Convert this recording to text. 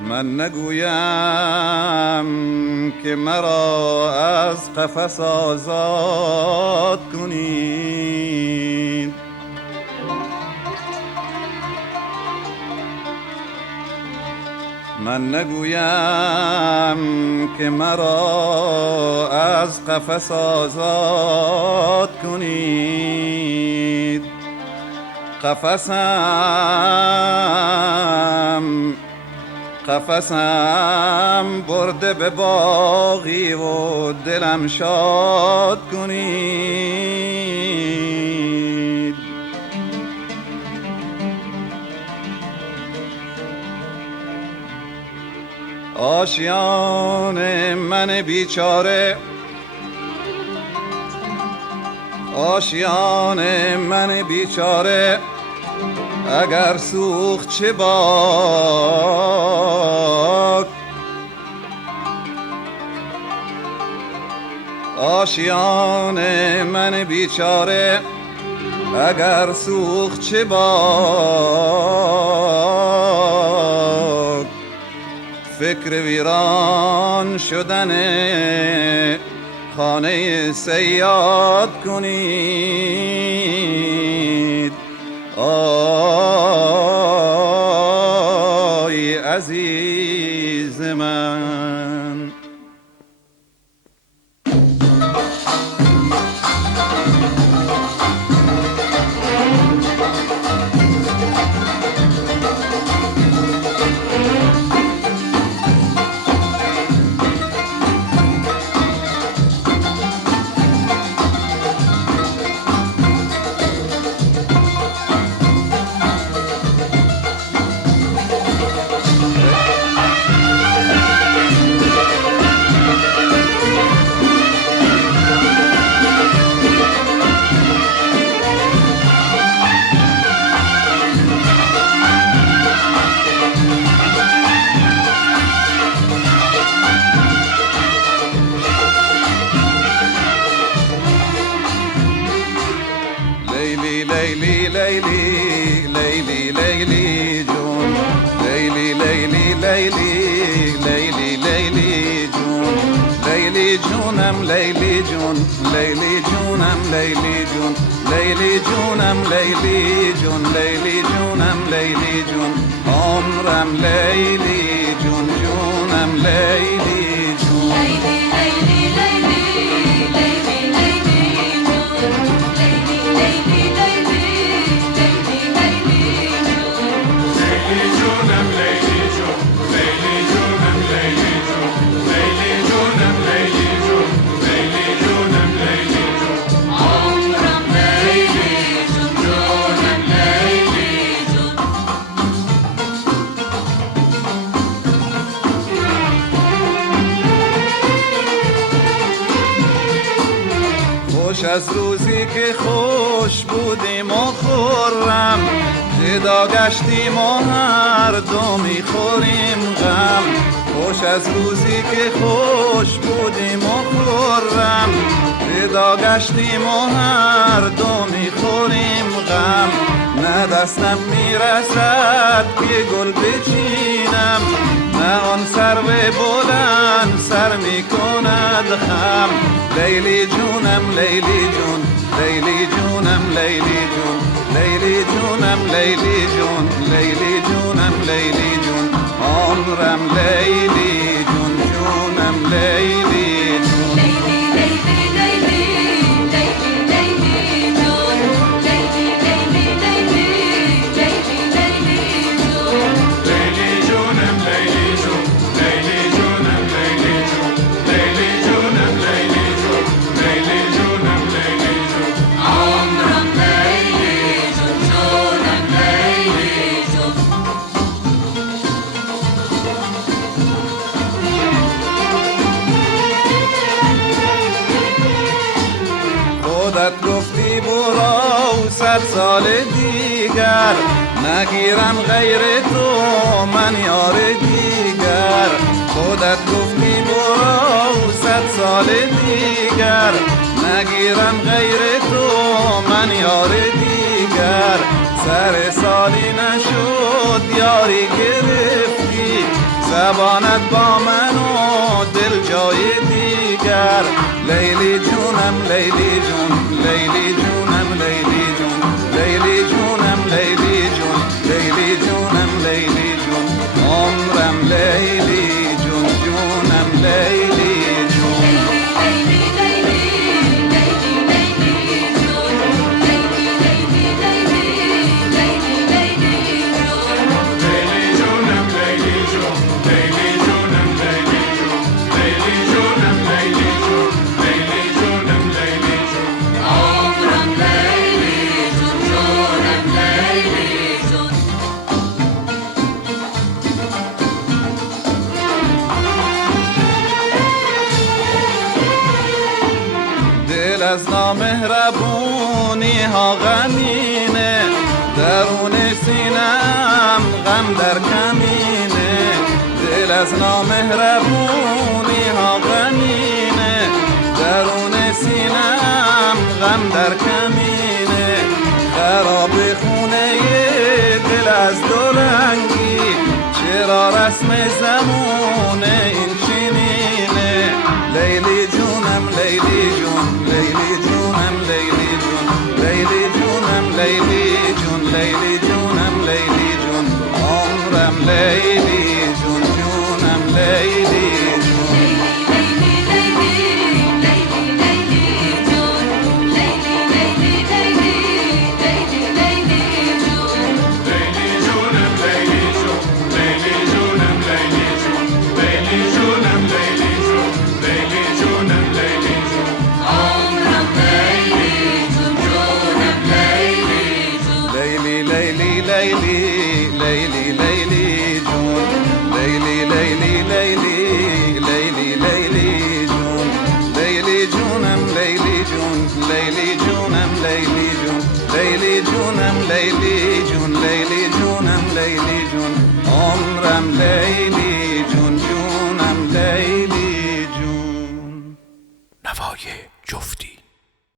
من نگویم که مرا از قفس آزاد کنید، من نگویم که مرا از قفس آزاد کنید. قفسم برده به باغی و دلم شاد کنید. آشیان من بیچاره، آشیان من بیچاره، اگر سوخت چه باک. آشیان من بیچاره، اگر سوخت چه باک. فکر ویران شدن خانه صیاد کنید. آی عزیز من، لیلی لیلی لیلی لیلی لیلی جون، لیلی لیلی لیلی لیلی لیلی جون، لیلی جونم لیلی جون، لیلی جونم لیلی جون، لیلی جونم لیلی جون، لیلی جونم لیلی جون، عمرم لیلی جون، جونم لیلی جون. لیلی لیلی لیلی لیلی لیلی جون، لیلی لیلی لیلی لیلی لیلی جون، لیلی جونم لیلی جون، لیلی جونم لیلی جون، لیلی جونم لیلی جون، لیلی جونم لیلی جون، عمرم لیلی جون، جونم لیلی جون. خوش از روزی که خوش بودیم و خورم، جدا گشتیم و هر دو میخوریم غم. خوش از روزی که خوش بودیم و خورم، جدا گشتیم و هر دو میخوریم غم. نه دستم میرسد که گل بچینم، نه آن سرو بلند سر میکند خم. لیلی جونم لیلی جون، لیلی جونم لیلی جون، لیلی جونم لیلی جون، لیلی جونم لیلی جون، عمرم لیلی جون، جونم لیلی جون. لیلی لیلی لیلی لیلی لیلی جون، لیلی لیلی لیلی لیلی لیلی جون، لیلی جونم لیلی جون، لیلی جونم لیلی جون، لیلی جونم لیلی جون، لیلی جونم لیلی جون، عمرم لیلی جون، جونم لیلی جون. خودت گفتی برو 100 سال دیگر، نگیرم غیر تو من یار دیگر. خودت گفتی برو 100 سال دیگر، نگیرم غیر تو من یار دیگر. سر سالی نشد یاری گرفتی، شبانت با من و دل جای دیگر. لیلی جونم لیلی جون، لیلی جونم لیلی جون، لیلی جونم لیلی جون، لیلی جونم لیلی جون، عمرم لیلی جون، جونم لیلی جون. دل از نامهربونی ها غمینه، درون سینم غم در کمینه. دل از نامهربونی ها غمینه، درون سینم غم در کمینه. خراب خونه دل از دو رنگی، چرا رسم زمونه این چنینه. لیلی جونم لیلی جون، لیلی جونم لیلی جون، لیلی جونم لیلی جون، لیلی جونم لیلی جون، عمرم لیلی جون، جونم لیلی جون. ليلي ليلي ليلي جون، ليلي ليلي ليلي ليلي ليلي جون، ليلي جونم ليلي جون، ليلي جونم ليلي جون، ليلي جونم ليلي جون، ليلي جونم ليلي جون، عمرم ليلي جون، جونم ليلي جون. نوای جفتی.